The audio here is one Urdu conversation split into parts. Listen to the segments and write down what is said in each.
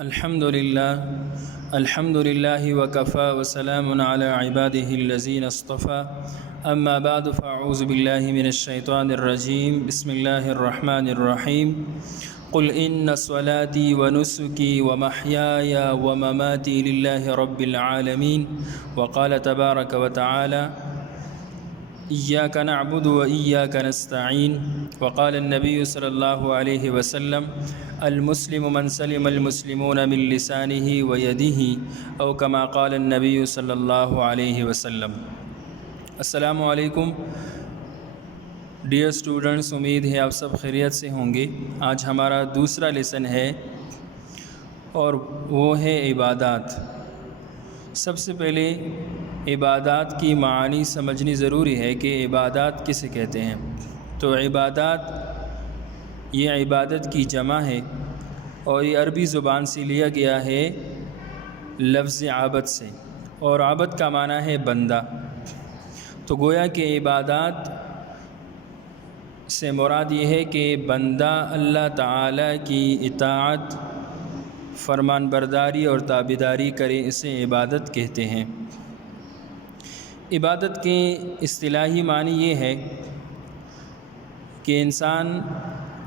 الحمد لله وكفى وسلام على عباده الذين اصطفى أما بعد فأعوذ بالله من الشيطان الرجيم بسم الله الرحمن الرحيم قل إن صلاتي ونسكي ومحياي ومماتي لله رب العالمين وقال تبارك وتعالى إياك نعبد وإياك نستعين وقال النبي صلى الله عليه وسلم المسلم من سلم المسلمون من لسانه ويده أو كما قال النبي صلی اللہ علیہ وسلم۔ السلام علیکم ڈیئر اسٹوڈنٹس، امید ہے آپ سب خیریت سے ہوں گے۔ آج ہمارا دوسرا لیسن ہے اور وہ ہے عبادات۔ سب سے پہلے عبادات کی معانی سمجھنی ضروری ہے کہ عبادات کسے کہتے ہیں۔ تو عبادات یہ عبادت کی جمع ہے اور یہ عربی زبان سے لیا گیا ہے لفظ عابد سے، اور عابد کا معنی ہے بندہ۔ تو گویا کہ عبادات سے مراد یہ ہے کہ بندہ اللہ تعالی کی اطاعت، فرمان برداری اور تابعداری کرے، اسے عبادت کہتے ہیں۔ عبادت کے اصطلاحی معنی یہ ہے کہ انسان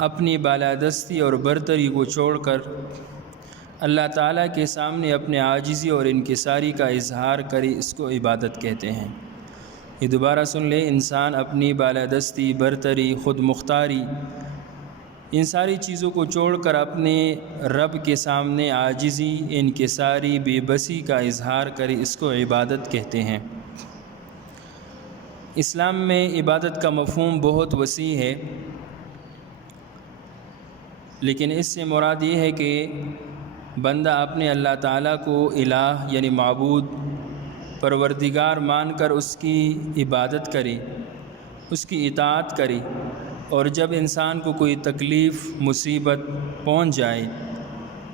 اپنی بالادستی اور برتری کو چھوڑ کر اللہ تعالیٰ کے سامنے اپنے عاجزی اور انکساری کا اظہار کرے، اس کو عبادت کہتے ہیں۔ یہ دوبارہ سن لیں، انسان اپنی بالادستی، برتری، خود مختاری، ان ساری چیزوں کو چھوڑ کر اپنے رب کے سامنے عاجزی، انکساری، بے بسی کا اظہار کرے، اس کو عبادت کہتے ہیں۔ اسلام میں عبادت کا مفہوم بہت وسیع ہے، لیکن اس سے مراد یہ ہے کہ بندہ اپنے اللہ تعالیٰ کو الہ یعنی معبود، پروردگار مان کر اس کی عبادت کرے، اس کی اطاعت کرے، اور جب انسان کو کوئی تکلیف، مصیبت پہنچ جائے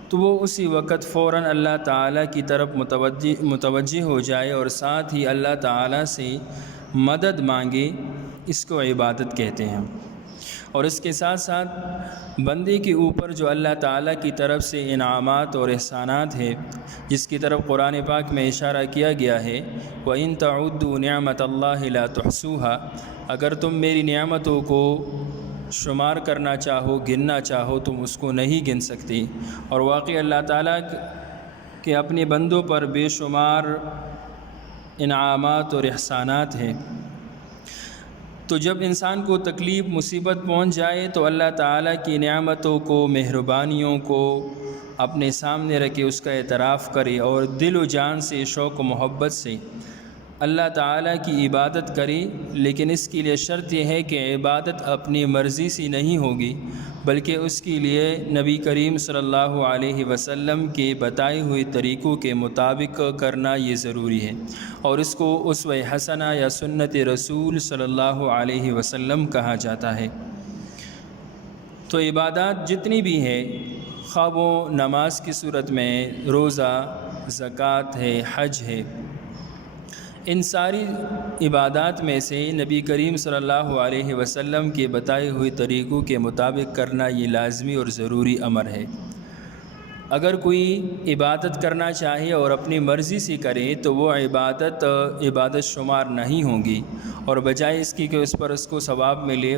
تو وہ اسی وقت فوراً اللہ تعالیٰ کی طرف متوجہ ہو جائے اور ساتھ ہی اللہ تعالیٰ سے مدد مانگے، اس کو عبادت کہتے ہیں۔ اور اس کے ساتھ ساتھ بندے کے اوپر جو اللہ تعالیٰ کی طرف سے انعامات اور احسانات ہے، جس کی طرف قرآن پاک میں اشارہ کیا گیا ہے، وَإِن تَعُدُّوا نِعْمَةَ اللَّهِ لَا تُحْصُوهَا، اگر تم میری نعمتوں کو شمار کرنا چاہو، گننا چاہو، تم اس کو نہیں گن سکتے۔ اور واقعی اللہ تعالیٰ کے اپنے بندوں پر بے شمار انعامات اور احسانات ہیں۔ تو جب انسان کو تکلیف، مصیبت پہنچ جائے تو اللہ تعالیٰ کی نعمتوں کو، مہربانیوں کو اپنے سامنے رکھے، اس کا اعتراف کرے اور دل و جان سے، شوق و محبت سے اللہ تعالیٰ کی عبادت کرے۔ لیکن اس کے لیے شرط یہ ہے کہ عبادت اپنی مرضی سے نہیں ہوگی، بلکہ اس کے لیے نبی کریم صلی اللہ علیہ وسلم کے بتائے ہوئے طریقوں کے مطابق کرنا یہ ضروری ہے، اور اس کو اسوہ حسنہ یا سنت رسول صلی اللہ علیہ وسلم کہا جاتا ہے۔ تو عبادات جتنی بھی ہے، خواہ وہ نماز کی صورت میں، روزہ، زکوٰۃ ہے، حج ہے، ان ساری عبادات میں سے نبی کریم صلی اللہ علیہ وسلم کے بتائے ہوئے طریقوں کے مطابق کرنا یہ لازمی اور ضروری امر ہے۔ اگر کوئی عبادت کرنا چاہے اور اپنی مرضی سے کرے تو وہ عبادت شمار نہیں ہوگی، اور بجائے اس کی کہ اس کو ثواب ملے،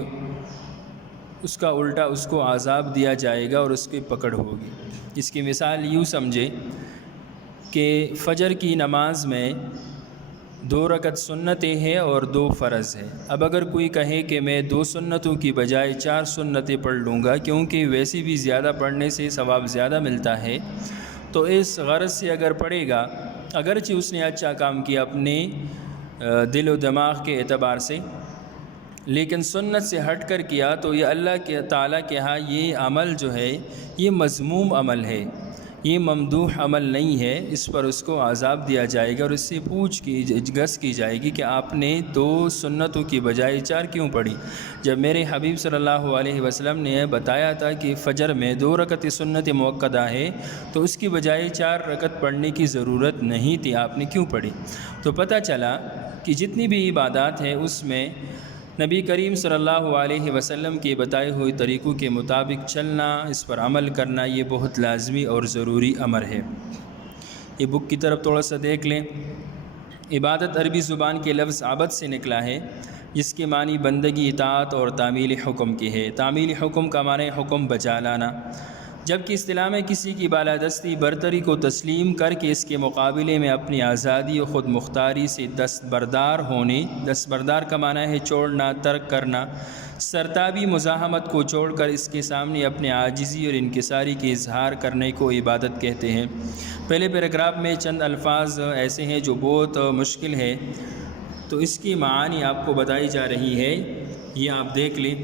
اس کا الٹا اس کو عذاب دیا جائے گا اور اس کی پکڑ ہوگی۔ اس کی مثال یوں سمجھے کہ فجر کی نماز میں 2 رکعت سنتیں ہیں اور 2 فرض ہے۔ اب اگر کوئی کہے کہ میں 2 سنتوں کی بجائے 4 سنتیں پڑھ لوں گا، کیونکہ ویسے بھی زیادہ پڑھنے سے ثواب زیادہ ملتا ہے، تو اس غرض سے اگر پڑھے گا، اگرچہ اس نے اچھا کام کیا اپنے دل و دماغ کے اعتبار سے، لیکن سنت سے ہٹ کر کیا تو یہ اللہ کے تعالیٰ کے ہاں یہ عمل جو ہے یہ مذموم عمل ہے، یہ ممدوح عمل نہیں ہے، اس پر اس کو عذاب دیا جائے گا اور اس سے پوچھ گچھ کی جائے گی کہ آپ نے 2 سنتوں کی بجائے 4 کیوں پڑھی، جب میرے حبیب صلی اللہ علیہ وسلم نے بتایا تھا کہ فجر میں 2 رکعت سنت مؤکدہ ہے تو اس کی بجائے 4 رکعت پڑھنے کی ضرورت نہیں تھی، آپ نے کیوں پڑھی؟ تو پتہ چلا کہ جتنی بھی عبادات ہے اس میں نبی کریم صلی اللہ علیہ وسلم کے بتائے ہوئے طریقوں کے مطابق چلنا، اس پر عمل کرنا، یہ بہت لازمی اور ضروری امر ہے۔ یہ بک کی طرف تھوڑا سا دیکھ لیں۔ عبادت عربی زبان کے لفظ عبد سے نکلا ہے، جس کے معنی بندگی، اطاعت اور تعمیل حکم کی ہے۔ تعمیل حکم کا معنی حکم بجا لانا، جبکہ اصطلاح میں کسی کی بالادستی برتری کو تسلیم کر کے اس کے مقابلے میں اپنی آزادی و خود مختاری سے دستبردار ہونے، دستبردار کا معنی ہے چھوڑنا، ترک کرنا، سرتابی مزاحمت کو چھوڑ کر اس کے سامنے اپنے عاجزی اور انکساری کے اظہار کرنے کو عبادت کہتے ہیں۔ پہلے پیراگراف میں چند الفاظ ایسے ہیں جو بہت مشکل ہے، تو اس کی معانی آپ کو بتائی جا رہی ہے، یہ آپ دیکھ لیں۔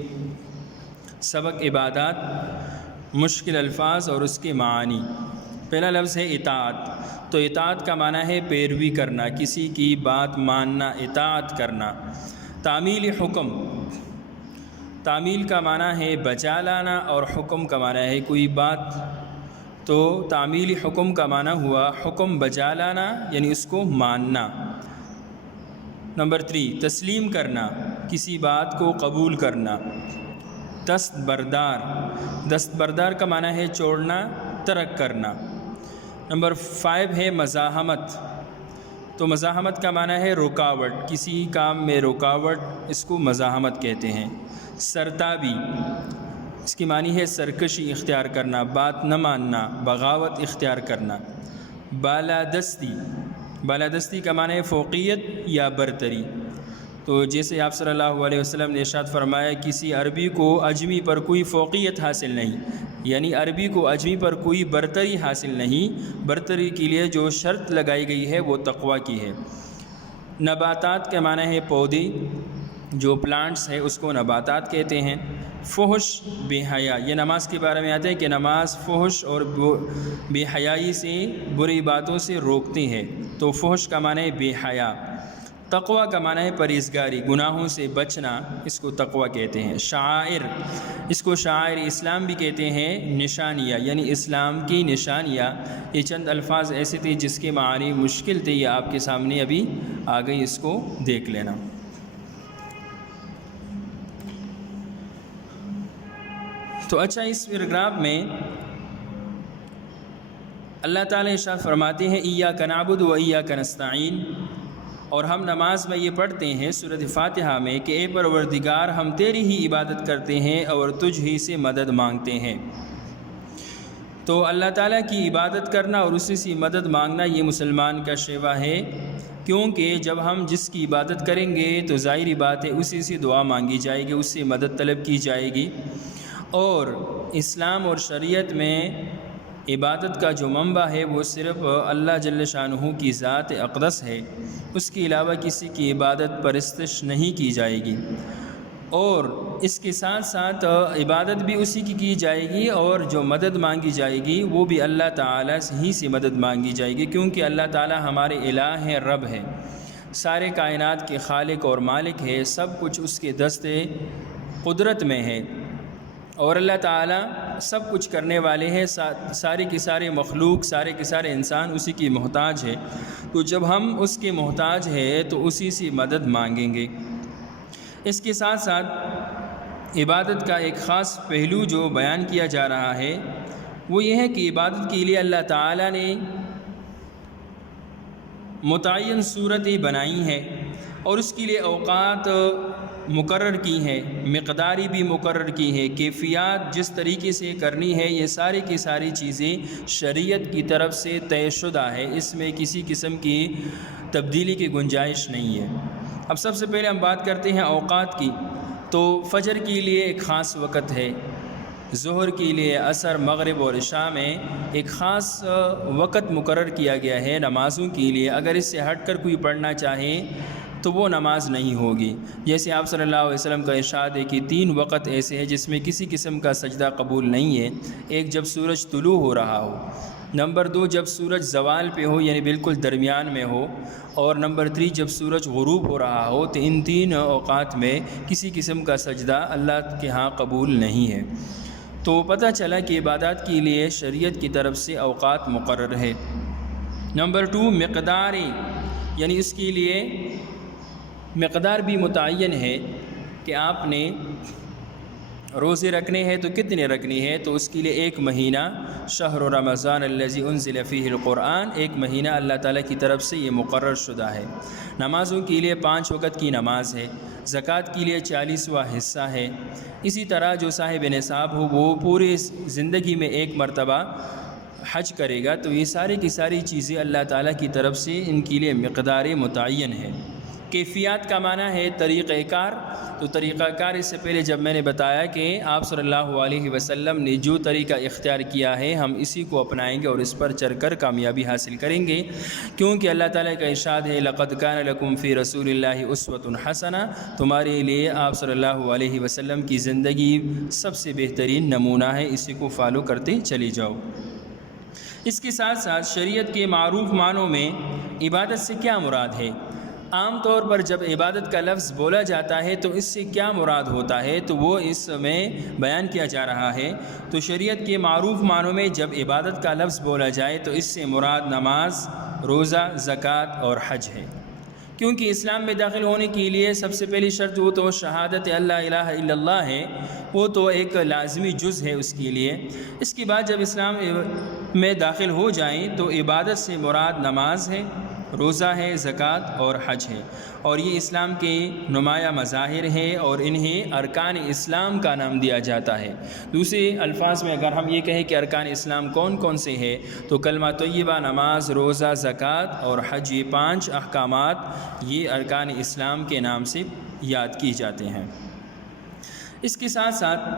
سبق عبادات، مشکل الفاظ اور اس کے معانی۔ پہلا لفظ ہے اطاعت۔ تو اطاعت کا معنی ہے پیروی کرنا، کسی کی بات ماننا، اطاعت کرنا۔ تعمیل حکم، تعمیل کا معنی ہے بجا لانا اور حکم کا معنی ہے کوئی بات، تو تعمیل حکم کا معنی ہوا حکم بجا لانا، یعنی اس کو ماننا۔ نمبر 3، تسلیم کرنا، کسی بات کو قبول کرنا۔ دستبردار، دستبردار کا معنی ہے چھوڑنا، ترک کرنا۔ نمبر 5 ہے مزاحمت۔ تو مزاحمت کا معنی ہے رکاوٹ، کسی کام میں رکاوٹ، اس کو مزاحمت کہتے ہیں۔ سرتابی، اس کی معنی ہے سرکشی اختیار کرنا، بات نہ ماننا، بغاوت اختیار کرنا۔ بالادستی، بالادستی کا معنی ہے فوقیت یا برتری۔ تو جیسے آپ صلی اللہ علیہ وسلم نے ارشاد فرمایا، کسی عربی کو عجمی پر کوئی فوقیت حاصل نہیں، یعنی عربی کو عجمی پر کوئی برتری حاصل نہیں۔ برتری کے لیے جو شرط لگائی گئی ہے وہ تقویٰ کی ہے۔ نباتات کا معنی ہے پودے، جو پلانٹس ہے اس کو نباتات کہتے ہیں۔ فحش، بے حیا، یہ نماز کے بارے میں آتا ہے کہ نماز فحش اور بے حیائی سے، بری باتوں سے روکتی ہے، تو فحش کا معنی ہے بے حیا۔ تقویٰ کا معنی ہے پرہیزگاری، گناہوں سے بچنا، اس کو تقویٰ کہتے ہیں۔ شعائر، اس کو شعائر اسلام بھی کہتے ہیں، نشانیاں، یعنی اسلام کی نشانیاں۔ یہ چند الفاظ ایسے تھے جس کے معانی مشکل تھے، یہ آپ کے سامنے ابھی آ گئی، اس کو دیکھ لینا۔ تو اچھا، اس پیراگراف میں اللہ تعالیٰ ارشاد فرماتے ہیں ایاک نعبد و ایاک نستعین، اور ہم نماز میں یہ پڑھتے ہیں سورۃ فاتحہ میں کہ اے پروردگار، ہم تیری ہی عبادت کرتے ہیں اور تجھ ہی سے مدد مانگتے ہیں۔ تو اللہ تعالیٰ کی عبادت کرنا اور اسی سے مدد مانگنا یہ مسلمان کا شیوا ہے، کیونکہ جب ہم جس کی عبادت کریں گے تو ظاہری بات ہے اسی سے دعا مانگی جائے گی، اس سے مدد طلب کی جائے گی۔ اور اسلام اور شریعت میں عبادت کا جو منبع ہے وہ صرف اللہ جل شانہ کی ذات اقدس ہے، اس کے علاوہ کسی کی عبادت پرستش نہیں کی جائے گی، اور اس کے ساتھ ساتھ عبادت بھی اسی کی جائے گی، اور جو مدد مانگی جائے گی وہ بھی اللہ تعالیٰ ہی سے مدد مانگی جائے گی، کیونکہ اللہ تعالیٰ ہمارے الہ ہے، رب ہے، سارے کائنات کے خالق اور مالک ہے، سب کچھ اس کے دست قدرت میں ہے، اور اللہ تعالیٰ سب کچھ کرنے والے ہیں، سارے کے سارے مخلوق، سارے کے سارے انسان اسی کی محتاج ہے، تو جب ہم اس کے محتاج ہیں تو اسی سے مدد مانگیں گے۔ اس کے ساتھ ساتھ عبادت کا ایک خاص پہلو جو بیان کیا جا رہا ہے وہ یہ ہے کہ عبادت کے لیے اللہ تعالیٰ نے متعین صورتیں بنائی ہیں اور اس کے لیے اوقات مقرر کی ہیں، مقداری بھی مقرر کی ہے، کیفیات جس طریقے سے کرنی ہے، یہ ساری کی ساری چیزیں شریعت کی طرف سے طے شدہ ہے، اس میں کسی قسم کی تبدیلی کی گنجائش نہیں ہے۔ اب سب سے پہلے ہم بات کرتے ہیں اوقات کی، تو فجر کے لیے ایک خاص وقت ہے، ظہر کے لیے، عصر، مغرب اور عشاء میں ایک خاص وقت مقرر کیا گیا ہے نمازوں کے لیے، اگر اس سے ہٹ کر کوئی پڑھنا چاہے تو وہ نماز نہیں ہوگی۔ جیسے آپ صلی اللہ علیہ وسلم کا ارشاد ہے کہ 3 وقت ایسے ہیں جس میں کسی قسم کا سجدہ قبول نہیں ہے، ایک جب سورج طلوع ہو رہا ہو، نمبر 2 جب سورج زوال پہ ہو یعنی بالکل درمیان میں ہو، اور نمبر 3 جب سورج غروب ہو رہا ہو، تو ان 3 اوقات میں کسی قسم کا سجدہ اللہ کے ہاں قبول نہیں ہے۔ تو پتہ چلا کہ عبادات کے لیے شریعت کی طرف سے اوقات مقرر ہے۔ نمبر 2 مقدار، یعنی اس کے لیے مقدار بھی متعین ہے، کہ آپ نے روزے رکھنے ہیں تو کتنے رکھنے ہیں، تو اس کے لیے ایک مہینہ شہر رمضان الذی انزل فیہ القرآن، ایک مہینہ اللہ تعالیٰ کی طرف سے یہ مقرر شدہ ہے۔ نمازوں کے لیے 5 وقت کی نماز ہے، زکوٰۃ کے لیے 40واں حصہ ہے۔ اسی طرح جو صاحب نصاب ہو وہ پوری زندگی میں ایک مرتبہ حج کرے گا، تو یہ ساری کی ساری چیزیں اللہ تعالیٰ کی طرف سے ان کے لیے مقدار متعین ہے۔ کیفیات کا معنی ہے طریقہ کار، تو طریقہ کار اس سے پہلے جب میں نے بتایا کہ آپ صلی اللہ علیہ وسلم نے جو طریقہ اختیار کیا ہے ہم اسی کو اپنائیں گے اور اس پر چل کر کامیابی حاصل کریں گے، کیونکہ اللہ تعالیٰ کا ارشاد ہے لقد کان لکم فی رسول اللہ اسوۃ حسنہ، تمہارے لیے آپ صلی اللہ علیہ وسلم کی زندگی سب سے بہترین نمونہ ہے، اسی کو فالو کرتے چلے جاؤ۔ اس کے ساتھ ساتھ شریعت کے معروف معنوں میں عبادت سے کیا مراد ہے؟ عام طور پر جب عبادت کا لفظ بولا جاتا ہے تو اس سے کیا مراد ہوتا ہے، تو وہ اس میں بیان کیا جا رہا ہے۔ تو شریعت کے معروف معنوں میں جب عبادت کا لفظ بولا جائے تو اس سے مراد نماز، روزہ، زکوٰۃ اور حج ہے، کیونکہ اسلام میں داخل ہونے کے لیے سب سے پہلی شرط وہ تو شہادت اللہ الہ الا اللہ ہے، وہ تو ایک لازمی جز ہے اس کے لیے۔ اس کے بعد جب اسلام میں داخل ہو جائیں تو عبادت سے مراد نماز ہے، روزہ ہے، زکوٰۃ اور حج ہے، اور یہ اسلام کے نمایاں مظاہر ہیں اور انہیں ارکان اسلام کا نام دیا جاتا ہے۔ دوسرے الفاظ میں اگر ہم یہ کہیں کہ ارکان اسلام کون کون سے ہیں، تو کلمہ طیبہ، نماز، روزہ، زکوٰۃ اور حج، یہ 5 احکامات یہ ارکان اسلام کے نام سے یاد کی جاتے ہیں۔ اس کے ساتھ ساتھ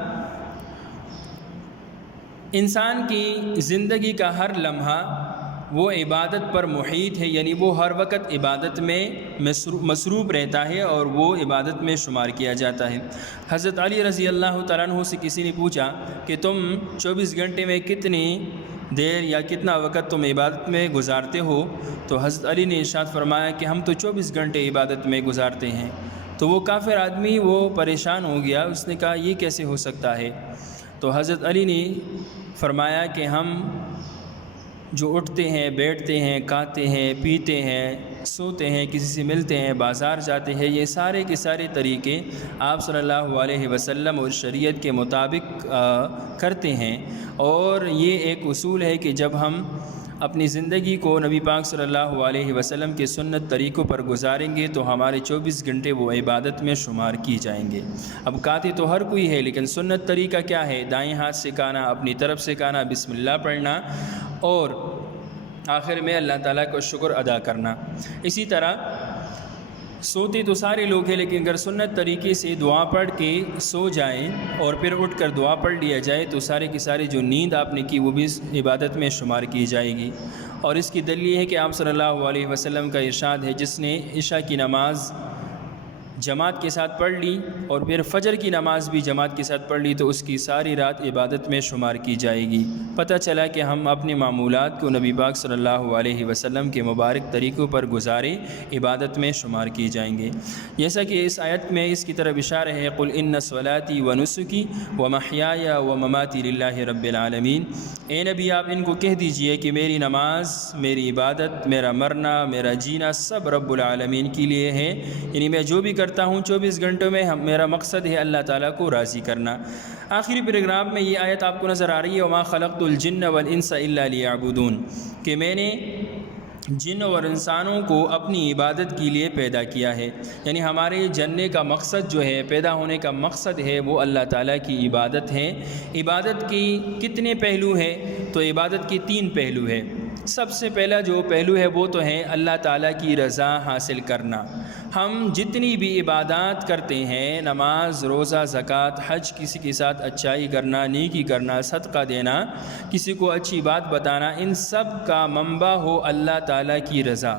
انسان کی زندگی کا ہر لمحہ وہ عبادت پر محیط ہے، یعنی وہ ہر وقت عبادت میں مصروف رہتا ہے اور وہ عبادت میں شمار کیا جاتا ہے۔ حضرت علی رضی اللہ تعالیٰ عنہ سے کسی نے پوچھا کہ تم 24 گھنٹے میں کتنی دیر یا کتنا وقت تم عبادت میں گزارتے ہو، تو حضرت علی نے ارشاد فرمایا کہ ہم تو 24 گھنٹے عبادت میں گزارتے ہیں۔ تو وہ کافر آدمی وہ پریشان ہو گیا، اس نے کہا یہ کیسے ہو سکتا ہے؟ تو حضرت علی نے فرمایا کہ ہم جو اٹھتے ہیں، بیٹھتے ہیں، کھاتے ہیں، پیتے ہیں، سوتے ہیں، کسی سے ملتے ہیں، بازار جاتے ہیں، یہ سارے کے سارے طریقے آپ صلی اللہ علیہ وسلم اور شریعت کے مطابق کرتے ہیں، اور یہ ایک اصول ہے کہ جب ہم اپنی زندگی کو نبی پاک صلی اللہ علیہ وسلم کے سنت طریقوں پر گزاریں گے تو ہمارے 24 گھنٹے وہ عبادت میں شمار کی جائیں گے۔ اب کھاتے تو ہر کوئی ہے، لیکن سنت طریقہ کیا ہے؟ دائیں ہاتھ سے کھانا، اپنی طرف سے کھانا، بسم اللہ پڑھنا، اور آخر میں اللہ تعالیٰ کو شکر ادا کرنا۔ اسی طرح سوتے تو سارے لوگ ہیں، لیکن اگر سنت طریقے سے دعا پڑھ کے سو جائیں اور پھر اٹھ کر دعا پڑھ لیا جائے تو سارے کی ساری جو نیند آپ نے کی وہ بھی عبادت میں شمار کی جائے گی۔ اور اس کی دلیل یہ ہے کہ آپ صلی اللہ علیہ وسلم کا ارشاد ہے جس نے عشاء کی نماز جماعت کے ساتھ پڑھ لی اور پھر فجر کی نماز بھی جماعت کے ساتھ پڑھ لی تو اس کی ساری رات عبادت میں شمار کی جائے گی۔ پتہ چلا کہ ہم اپنے معمولات کو نبی پاک صلی اللہ علیہ وسلم کے مبارک طریقوں پر گزارے عبادت میں شمار کی جائیں گے۔ جیسا کہ اس آیت میں اس کی طرف اشارہ ہے قل ان صلاتی و نسکی و محیایا و مماتی للہ رب العالمین، اے نبی آپ ان کو کہہ دیجئے کہ میری نماز، میری عبادت، میرا مرنا، میرا جینا سب رب العالمین کے لیے ہے، یعنی میں جو بھی کرتا ہوں 24 گھنٹوں میں میرا مقصد ہے اللہ تعالیٰ کو راضی کرنا۔ آخری پیراگراف میں یہ آیت آپ کو نظر آ رہی ہے وما خلقت الجن والانس الا لیعبدون، کہ میں نے جن اور انسانوں کو اپنی عبادت کے لیے پیدا کیا ہے، یعنی ہمارے جننے کا مقصد جو ہے، پیدا ہونے کا مقصد ہے وہ اللہ تعالیٰ کی عبادت ہے۔ عبادت کی کتنے پہلو ہیں؟ تو عبادت کے 3 پہلو ہیں۔ سب سے پہلا جو پہلو ہے وہ تو ہے اللہ تعالیٰ کی رضا حاصل کرنا۔ ہم جتنی بھی عبادات کرتے ہیں، نماز، روزہ، زکوٰۃ، حج، کسی کے ساتھ اچھائی کرنا، نیکی کرنا، صدقہ دینا، کسی کو اچھی بات بتانا، ان سب کا منبع ہو اللہ تعالیٰ کی رضا،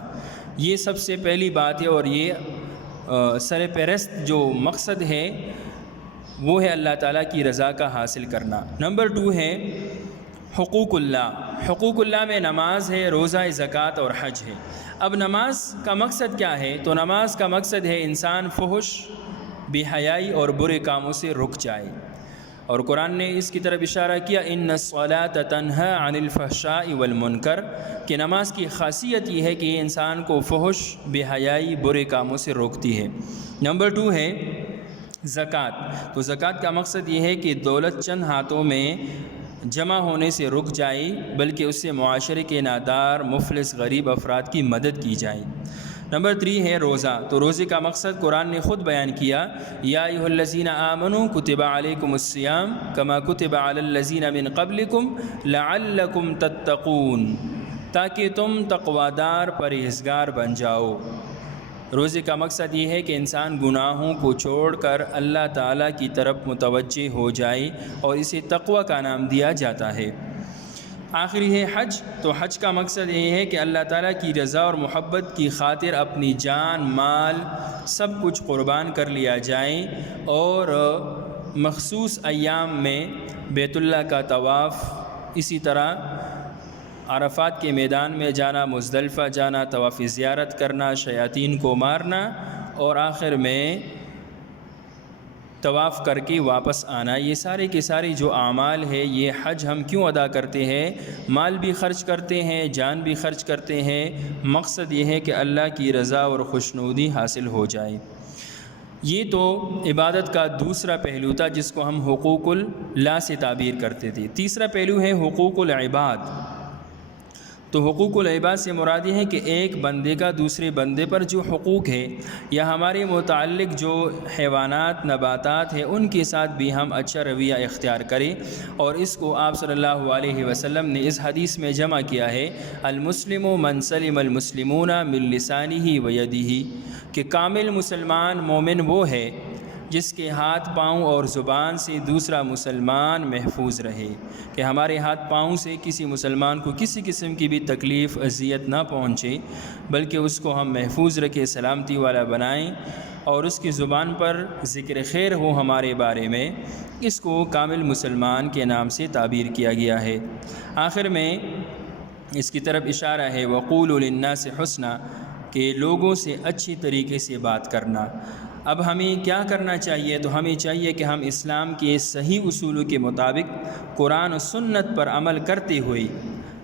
یہ سب سے پہلی بات ہے، اور یہ سرپرست جو مقصد ہے وہ ہے اللہ تعالیٰ کی رضا کا حاصل کرنا۔ نمبر 2 ہے حقوق اللہ۔ حقوق اللہ میں نماز ہے، روزہ، زکوٰۃ اور حج ہے۔ اب نماز کا مقصد کیا ہے؟ تو نماز کا مقصد ہے انسان فحش، بے حیائی اور برے کاموں سے رک جائے، اور قرآن نے اس کی طرف اشارہ کیا ان الصلاۃ تنہی عن الفحشاء والمنکر، کہ نماز کی خاصیت یہ ہے کہ یہ انسان کو فحش، بے حیائی، برے کاموں سے روکتی ہے۔ نمبر 2 ہے زکوٰۃ، تو زکوٰۃ کا مقصد یہ ہے کہ دولت چند ہاتھوں میں جمع ہونے سے رک جائے، بلکہ اس سے معاشرے کے نادار، مفلس، غریب افراد کی مدد کی جائے۔ نمبر 3 ہے روزہ، تو روزے کا مقصد قرآن نے خود بیان کیا، یا ایھا الذین آمنوا کتب علیکم الصیام کما کتب علی الذین من قبلکم لعلکم تتقون، تاکہ تم تقویدار پرہیزگار بن جاؤ۔ روزے کا مقصد یہ ہے کہ انسان گناہوں کو چھوڑ کر اللہ تعالیٰ کی طرف متوجہ ہو جائے، اور اسے تقوی کا نام دیا جاتا ہے۔ آخری ہے حج، تو حج کا مقصد یہ ہے کہ اللہ تعالیٰ کی رضا اور محبت کی خاطر اپنی جان، مال، سب کچھ قربان کر لیا جائے، اور مخصوص ایام میں بیت اللہ کا طواف، اسی طرح عرفات کے میدان میں جانا، مزدلفہ جانا، طواف زیارت کرنا، شیاطین کو مارنا، اور آخر میں طواف کر کے واپس آنا۔ یہ سارے کے سارے جو اعمال ہے، یہ حج ہم کیوں ادا کرتے ہیں؟ مال بھی خرچ کرتے ہیں، جان بھی خرچ کرتے ہیں، مقصد یہ ہے کہ اللہ کی رضا اور خوشنودی حاصل ہو جائے۔ یہ تو عبادت کا دوسرا پہلو تھا جس کو ہم حقوق اللہ سے تعبیر کرتے تھے۔ تیسرا پہلو ہے حقوق العباد، تو حقوق العباد سے مراد یہ ہے کہ ایک بندے کا دوسرے بندے پر جو حقوق ہے، یا ہمارے متعلق جو حیوانات، نباتات ہیں، ان کے ساتھ بھی ہم اچھا رویہ اختیار کریں، اور اس کو آپ صلی اللہ علیہ وسلم نے اس حدیث میں جمع کیا ہے، المسلم من سلم المسلمون من لسانہ و یدہ، کہ کامل مسلمان، مومن وہ ہے جس کے ہاتھ، پاؤں اور زبان سے دوسرا مسلمان محفوظ رہے، کہ ہمارے ہاتھ پاؤں سے کسی مسلمان کو کسی قسم کی بھی تکلیف، اذیت نہ پہنچے، بلکہ اس کو ہم محفوظ رکھے، سلامتی والا بنائیں، اور اس کی زبان پر ذکر خیر ہو ہمارے بارے میں۔ اس کو کامل مسلمان کے نام سے تعبیر کیا گیا ہے۔ آخر میں اس کی طرف اشارہ ہے وَقُولُوا لِلنَّاسِ حُسْنًا، کہ لوگوں سے اچھی طریقے سے بات کرنا۔ اب ہمیں کیا کرنا چاہیے؟ تو ہمیں چاہیے کہ ہم اسلام کے صحیح اصولوں کے مطابق قرآن و سنت پر عمل کرتے ہوئے،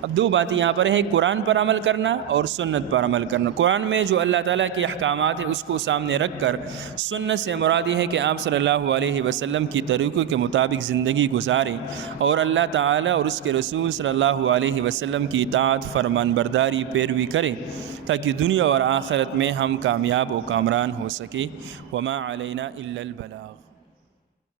اب دو باتیں یہاں پر ہیں، قرآن پر عمل کرنا اور سنت پر عمل کرنا۔ قرآن میں جو اللہ تعالیٰ کے احکامات ہیں اس کو سامنے رکھ کر، سنت سے مراد یہ ہے کہ آپ صلی اللہ علیہ وسلم کی طریقوں کے مطابق زندگی گزاریں، اور اللہ تعالیٰ اور اس کے رسول صلی اللہ علیہ وسلم کی اطاعت، فرمان برداری، پیروی کریں، تاکہ دنیا اور آخرت میں ہم کامیاب و کامران ہو سکیں۔ وما علینا الا البلاغ۔